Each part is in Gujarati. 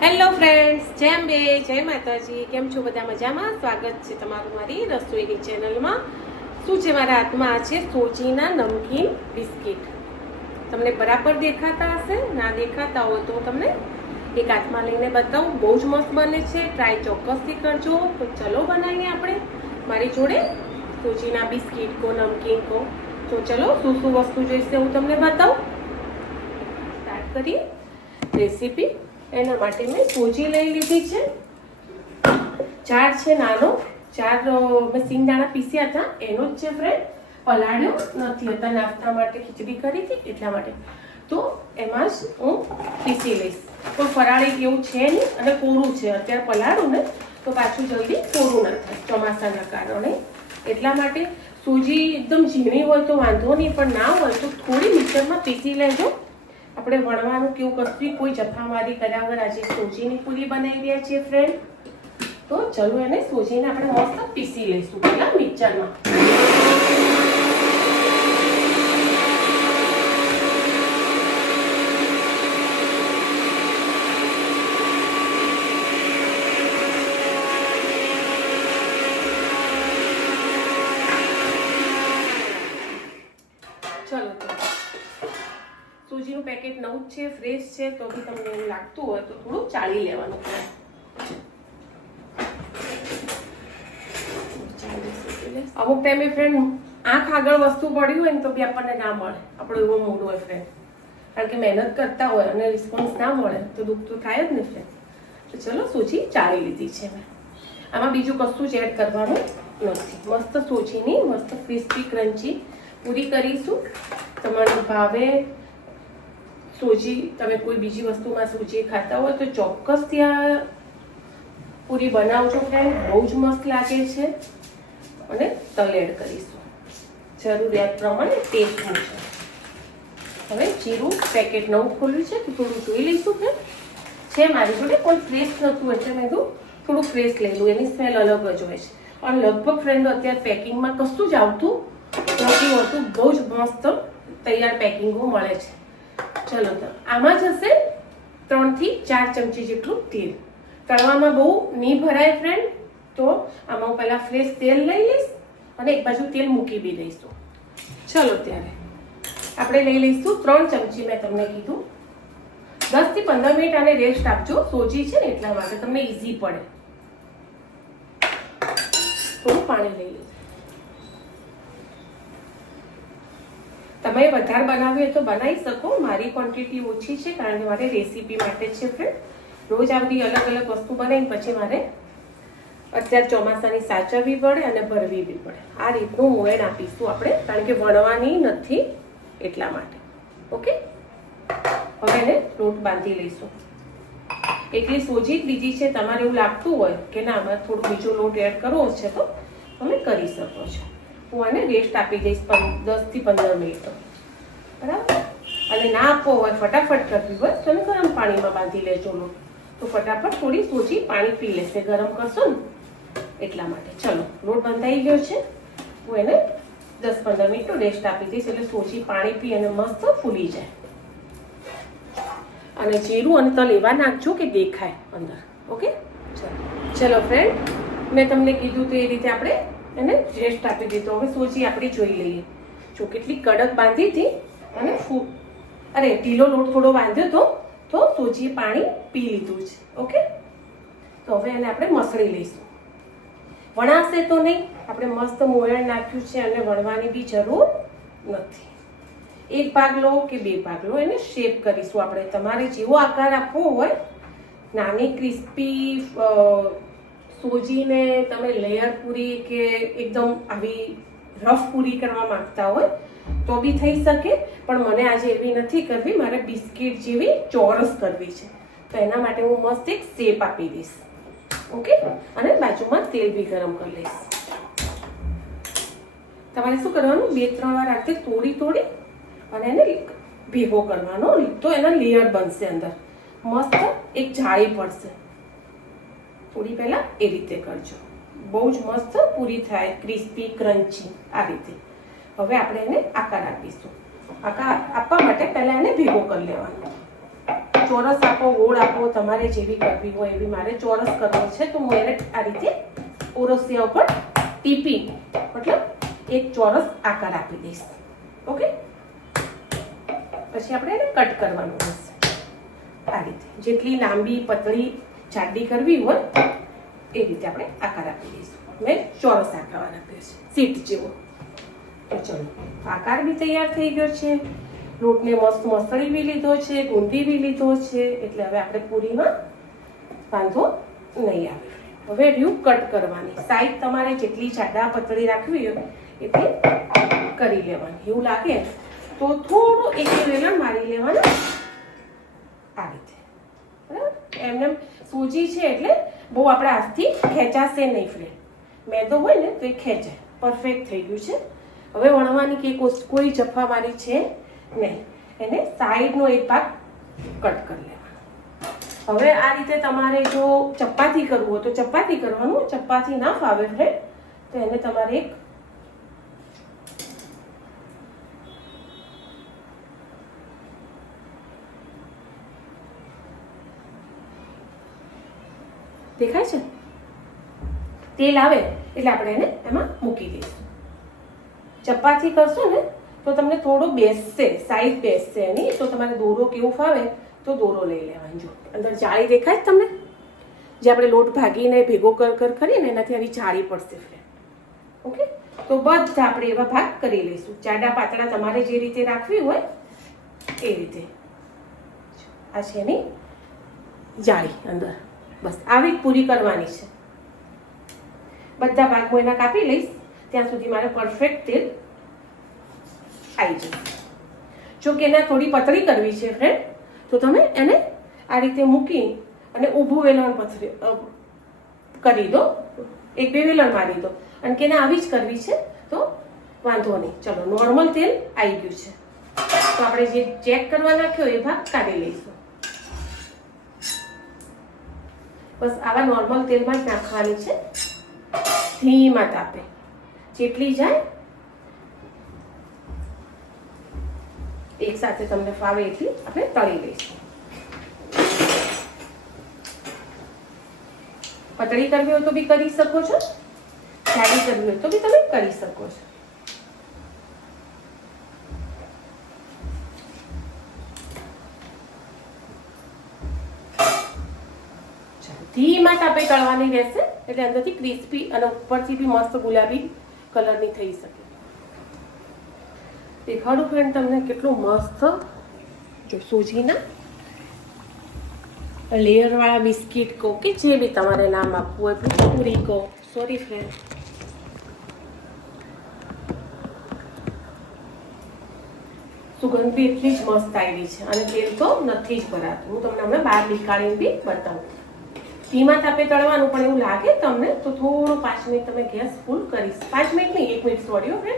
હેલો ફ્રેન્ડ્સ જય અંબે, જય માતાજી. કેમ છો બધા મજામાં? સ્વાગત છે તમારું મારી રસોઈની ચેનલમાં. શું છે મારા હાથમાં? આ છે સોજીના નમકીન બિસ્કિટ. તમને બરાબર દેખાતા હશે? ના દેખાતા હોય તો તમને એક હાથમાં લઈને બતાવું. બહુ જ મસ્ત બને છે. ટ્રાય ચોક્કસથી કરજો. તો ચલો બનાવીએ આપણે મારી જોડે સોજીના બિસ્કિટ કો નમકીન કો તો ચલો, શું શું વસ્તુ જોઈશે હું તમને બતાવું. સ્ટાર્ટ કરીએ રેસીપી એના માટે મેં સૂજી લઈ લીધી છે. ચાર છે નાનો, ચાર મેં સિંગદાણા પીસ્યા હતા, એનો જ છે ફ્રેન્ડ પલાળ્યો, નથી હતા નાસ્તા માટે ખીચડી કરી હતી, એટલા માટે. તો એમાં જ હું પીસી લઈશ. કોઈ ફરાળી કેવું છે નહીં, અને કોરું છે. અત્યારે પલાળું ને, તો પાછું જલ્દી કોરું ના થાય ચોમાસાના કારણે. એટલા માટે સૂજી એકદમ ઝીણી હોય તો વાંધો નહીં, પણ ના હોય તો થોડી મિક્સરમાં પીસી લેજો. આપણે વણવાનું કેવું કશું કોઈ જથ્થામારી કર્યા વગર આજે સોજીની પૂરી બનાવી રહ્યા છીએ ફ્રેન્ડ તો ચલો એને સોજીને આપણે મસ્ત પીસી લઈશું પહેલા મિક્સરમાં ચલો તો સૂજીનું પેકેટ નવું જ છે ફ્રેશ છે, તો બી તમને એવું લાગતું હોય તો થોડું ચાળી લેવાનું. અમુક ટાઈમે ફ્રેન્ડ આંખ આગળ વસ્તુ પડી હોય ને તો બી આપણને ના મળે. આપણો એવો મૂડ હોય ફ્રેન્ડ કારણ કે મહેનત કરતા હોય અને રિસ્પોન્સ ના મળે, તો દુઃખ તો થાય જ ને ફ્રેન્ડ તો ચલો સૂજી ચાળી લીધી છે મેં. આમાં બીજું કશું જ એડ કરવાનું નથી. મસ્ત સૂજીની, મસ્ત ક્રિસ્પી ક્રન્ચી પૂરી કરીશું. તમારું ભાવે સૂજી, તમે કોઈ બીજી વસ્તુમાં સૂજી ખાતા હોય તો ચોક્કસ ત્યાં પૂરી બનાવજો ફ્રેન્ડ બહુ જ મસ્ત લાગે છે. અને તલ એડ કરીશું. જરૂરિયાત પ્રમાણે ટેસ્ટનું છે. હવે જીરું પેકેટ નવું ખોલ્યું છે તો થોડું જોઈ લઈશું ફ્રેન્ડ છે મારી જોડે, કોઈ ફ્રેશ નહોતું એટલે મેં કીધું થોડું ફ્રેશ લઈ લઉં. એની સ્મેલ અલગ જ હોય છે. અને લગભગ ફ્રેન્ડ અત્યારે પેકિંગમાં કશું જ આવતું નથી હોતું. બહુ જ મસ્ત તૈયાર પેકિંગો મળે છે. ચલો તો આમાં જશે ત્રણથી ચાર ચમચી જેટલું તેલ. તળવામાં બહુ નહીં ભરાય ફ્રેન્ડ તો આમાં હું પહેલાં ફ્રેશ તેલ લઈ લઈશ અને એક બાજુ તેલ મૂકી બી દઈશું ચલો ત્યારે આપણે લઈ લઈશું ત્રણ ચમચી મેં તમને કીધું. દસથી પંદર મિનિટ આને રેસ્ટ આપજો. સોજી છે ને એટલા માટે તમને ઇઝી પડે. થોડું પાણી લઈ લઈશું. તમે વધારે બનાવ્યું તો બનાવી શકો. મારી ક્વોન્ટિટી ઓછી છે કારણ કે મારે રેસીપી માટે છે ફ્રેન્ડ રોજ આ બધી અલગ અલગ વસ્તુ બનાવીને પછી મારે અત્યારે ચોમાસાની સાચવવી પડે અને ભરવી બી પડે. આ રીતનું મોયણ આપીશું આપણે, કારણ કે વણવાની નથી એટલા માટે. ઓકે? હવે એને લોટ બાંધી લઈશું. એટલી સોજી જ લીધી છે, તમારે એવું લાગતું હોય કે ના અમારે થોડું બીજો લોટ એડ કરવો છે તો તમે કરી શકો છો. હું આને રેસ્ટ આપી દઈશ દસથી પંદર મિનિટ. બરાબર? અને ના આપવો હોય, ફટાફટ કરવી હોય તો ગરમ પાણીમાં બાંધી લેજો તો ફટાફટ થોડી સોજી પાણી પી લેશે. ગરમ કરશો ને એટલા માટે. ચલો, લોટ બંધાઈ ગયો છે. હું એને દસ પંદર મિનિટનો રેસ્ટ આપી દઈશ એટલે સોજી પાણી પી અને મસ્ત ફૂલી જાય. અને જીરું અને તલ એવા નાખજો કે દેખાય અંદર. ઓકે? ચલો. ચલો ફ્રેન્ડ મેં તમને કીધું તો એ રીતે આપણે એને રેસ્ટ આપી દીધો. હવે સોજી આપણી જોઈ લઈએ. જો કેટલી કડક બાંધી હતી અને ફૂ અરે, ઢીલો લોટ થોડો બાંધ્યો તો તો સોજીએ પાણી પી લીધું છે. ઓકે? તો હવે એને આપણે મસળી લઈશું. વણાશે તો નહીં. આપણે મસ્ત મોયણ નાખ્યું છે અને વણવાની બી જરૂર નથી. એક ભાગ લો કે બે ભાગ લો, એને શેપ કરીશું આપણે. તમારે જેવો આકાર આપવો હોય, નાની ક્રિસ્પી સોજીને તમે લેયર પૂરી કે એકદમ આવી રફ પૂરી કરવા માંગતા હોય, તો બી થઈ શકે. પણ મને આજે એવી નથી કરવી. મારે બિસ્કિટ જેવી ચોરસ કરવી છે. તો એના માટે હું મસ્ત એક શેપ આપી દઈશ. ઓકે? અને બાજુમાં તેલ બી ગરમ કરી લઈશ. તમારે શું કરવાનું? બે, ત્રણ વાર આ તોડી તોડી અને એને ભેગો કરવાનો. તો એના લેયર બનશે અંદર. મસ્ત એક જાળી પડશે. થોડી પહેલા એ રીતે કરજો. બહુ જ મસ્ત પૂરી થાય, ક્રિસ્પી, ક્રન્ચી આ રીતે. હવે આપણે એને આકાર આપીશું. આકાર આપવા માટે પહેલા એને ભેગો કરી લેવાનો. ચોરસ આપો, ગોળ આપો, તમારે જેવી કરવી હોય એવી મારે ચોરસ કરવો છે, તો હું એને આ રીતે ઓરસિયા ઉપર ટીપી, મતલબ એક ચોરસ આકાર આપી દઈશ. ઓકે? પછી આપણે એને કટ કરવાનું રહેશે. આ રીતે. જેટલી લાંબી, પતળી જાડી કરવી હોય, એ રીતે આપણે આકાર આપી દઈશું. મેં ચોરસ આકાર આપ્યો છે, સીટ જેવો. ચલો, આકાર બી તૈયાર થઈ ગયો છે. લોટને મસ્ત મસળી બી લીધો છે ગુંદી બી લીધો છે, એટલે હવે આપણે પૂરીમાં વાંધો નહીં આવે. હવે રહ્યું કટ કરવાની. સાઈઝ તમારે જેટલી જાડા પતળી રાખવી હોય, એટલી કરી લેવાની. એવું લાગે તો થોડું એક વેલણ મારી લેવાનું. આ રીતે. એમને સૂજી છે એટલે બહુ આપણે હાથથી ખેંચાશે નહીં ફ્રેન્ડ મેદો હોય ને તો એ ખેંચે. પરફેક્ટ થઈ ગયું છે. હવે વણવાની કે કોઈ જફામારી છે નહીં. એને સાઈડનો એક ભાગ કટ કરી લેવાનો. હવે આ રીતે તમારે જો ચપાતી કરવું હોય તો ચપાતી કરવાનું. ચપાતી ના ફાવે ફ્રેન્ડ તો એને તમારે એક દેખાય છે? તેલ આવે એટલે આપણે એને એમાં મૂકી દઈશું. ચપાતી કરશો ને, તો તમને થોડો બેસશે સાઈઝ બેસશે એની. તો તમારે દોરો કેવું ફાવે, તો દોરો લઈ લેવાનો. જો, અંદર જાળી દેખાય તમને? જે આપણે લોટ ભાગીને ભેગો કર કર કરીએ એનાથી આવી જાળી પડશે ફ્રેન્ડ ઓકે? તો બધા આપણે એવા ભાગ કરી લઈશું. જાડા પાતળા તમારે જે રીતે રાખવી હોય, એ રીતે. આ છે એની જાળી અંદર. બસ, આવી જ પૂરી કરવાની છે. બધા ભાગ હું એના કાપી લઈશ, ત્યાં સુધી મારે પરફેક્ટ તેલ આવી જશે. જો કે એના થોડી પતળી કરવી છે ફ્રેન્ડ તો તમે એને આ રીતે મૂકી અને ઊભું વેલણ પથરી કરી દો. એક બે વેલણ મારી દો. અને કે એને આવી જ કરવી છે, તો વાંધો નહીં. ચલો નોર્મલ તેલ આવી ગયું છે. તો આપણે જે ચેક કરવા નાખ્યો એ ભાગ કાઢી લઈશું. બસ આવા નોર્મલ તેલમાં જ નાખવાની છે. ધીમા તાપે. જેટલી જાય એક સાથે તમને ફાવે એટલી આપણે તળી લઈશું. પતળી કરવી હોય તો બી કરી શકો છો. જાડી કરવી હોય તો બી તમે કરી શકો છો. ધીમા તાપે તળવાની રહેશે એટલે અંદરથી ક્રિસ્પી અને ઉપરથી બી મસ્ત ગુલાબી કલરની થઈ શકે. દેખાડું ફ્રેન્ડ તમને કેટલું મસ્ત જો સૂજીના લેયરવાળા બિસ્કિટ કહો કે જે બી તમારે નામ આપવું હોય, પૂરી કહો. સોરી ફ્રેન્ડ સુગંધ બી એટલી જ મસ્ત આવી છે અને તેલ તો નથી જ ભરાતું. હું તમને હમણાં બહાર નીકાળીને બી બતાવું. ધીમા તાપે તળવાનું પણ એવું લાગે તમને, તો થોડું પાંચ મિનિટ તમે ગેસ ફૂલ કરીશ. પાંચ મિનિટ નહીં એક મિનિટ સોરી, ઓકે?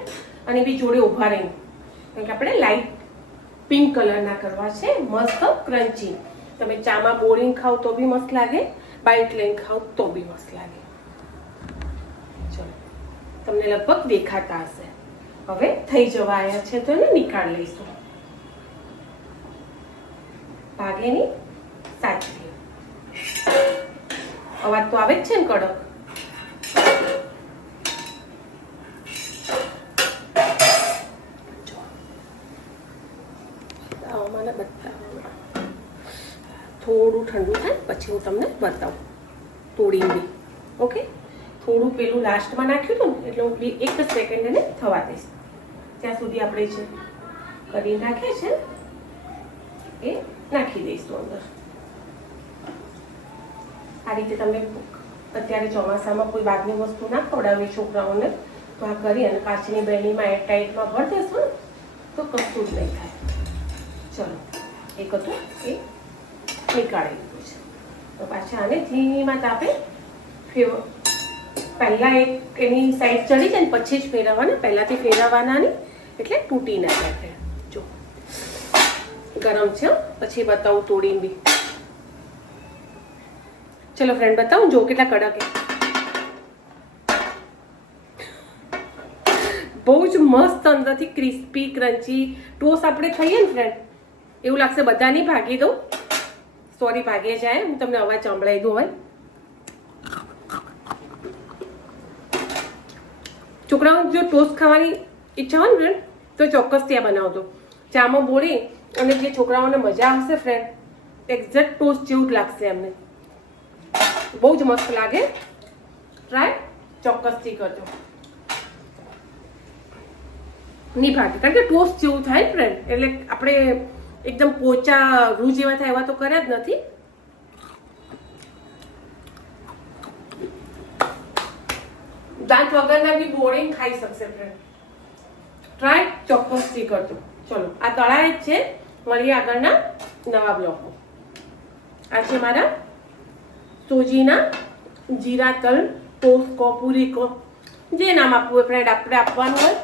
અને બી જોડે ઊભા રહીને. કારણ કે આપણે લાઈટ પિંક કલરના કરવા છે, મસ્ત ક્રન્ચી. તમે ચામાં બોળીને ખાવ તો બી મસ્ત લાગે, બાઇટ લઈને ખાવ તો બી મસ્ત લાગે. ચલો. તમને લગભગ દેખાતા હશે. હવે થઈ જવા આવ્યા છે તો એને નીકાળ લઈશું. ભાગેની સાચવી અવાજ તો આવે જ છે ને કડક. મને બતાવો. થોડું ઠંડુ થાય પછી હું તમને બતાવું. તોડીને બી ઓકે? થોડું પેલું લાસ્ટમાં નાખ્યું હતું ને એટલે હું બી એક જ સેકન્ડ એને થવા દઈશ. ત્યાં સુધી આપણે જે કરી નાખીએ છે એ નાખી દઈશું અંદર. આ રીતે તમે અત્યારે ચોમાસામાં કોઈ બહારની વસ્તુ ના ખવડાવી છોકરાઓને, તો આ કરી અને કાચની બેલીમાં એર ટાઈટમાં ભરી દેશો ને, તો કશું જ નહીં થાય. ચલો, એક હતું, એ નીકાળી દીધું છે. તો પાછા આને ધીમા તાપે ફેવ, પહેલાં એક એની સાઈડ ચડી જાય ને, પછી જ ફેરવવાના, પહેલાંથી ફેરવવાના નહીં એટલે તૂટી ના જાય. જો, ગરમ છે પછી બતાવું તોડીને બી. ચલો ફ્રેન્ડ બતાવું જો કેટલા કડક બહુ જ મસ્ત અંદરથી ક્રિસ્પી ક્રન્ચી ટોસ આપણે ખાઈએ ને ફ્રેન્ડ એવું લાગશે બધાની ભાગી દઉં. સોરી ભાગી જાય. હું તમને અવાજ સંભળાવી દઉં, હોય. છોકરાઓ, જો ટોસ્ટ ખાવાની ઈચ્છા હોય ને ફ્રેન્ડ તો ચોક્કસ ત્યાં બનાવજો. ચામાં બોળી અને જે છોકરાઓને મજા આવશે ફ્રેન્ડ એક્ઝેક્ટ ટોસ્ટ જેવું જ લાગશે એમને. બહુ જ મસ્ત લાગે. ટ્રાય ચોક્કસથી કરજો. નહીં ભાગે કારણ કે ટોસ્ટ જેવું થાય ફ્રેન્ડ એટલે આપણે એકદમ પોચા રૂ જેવા થાય એવા તો કર્યા જ નથી. દાંત વગરના બી બોરિંગ ખાઈ શકશે ફ્રેન્ડ ટ્રાય ચોક્કસથી કરજો. ચલો, આ તળાય જ છે. મળીએ આગળના નવા બ્લોગમાં. આ છે મારા સોજીના જીરા તલ કોસકો કો, પૂરી કો, જે નામ આપવું ફ્રેન્ડ આપણે આપવાનું હોય.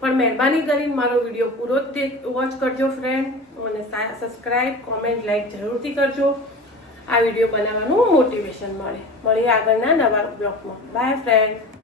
પણ મહેરબાની કરીને મારો વીડિયો પૂરો જ વોચ કરજો ફ્રેન્ડ અને સબસ્ક્રાઈબ કોમેન્ટ લાઈક જરૂરથી કરજો. આ વીડિયો બનાવવાનું મોટિવેશન મળે. મળીએ આગળના નવા બ્લોગમાં બાય ફ્રેન્ડ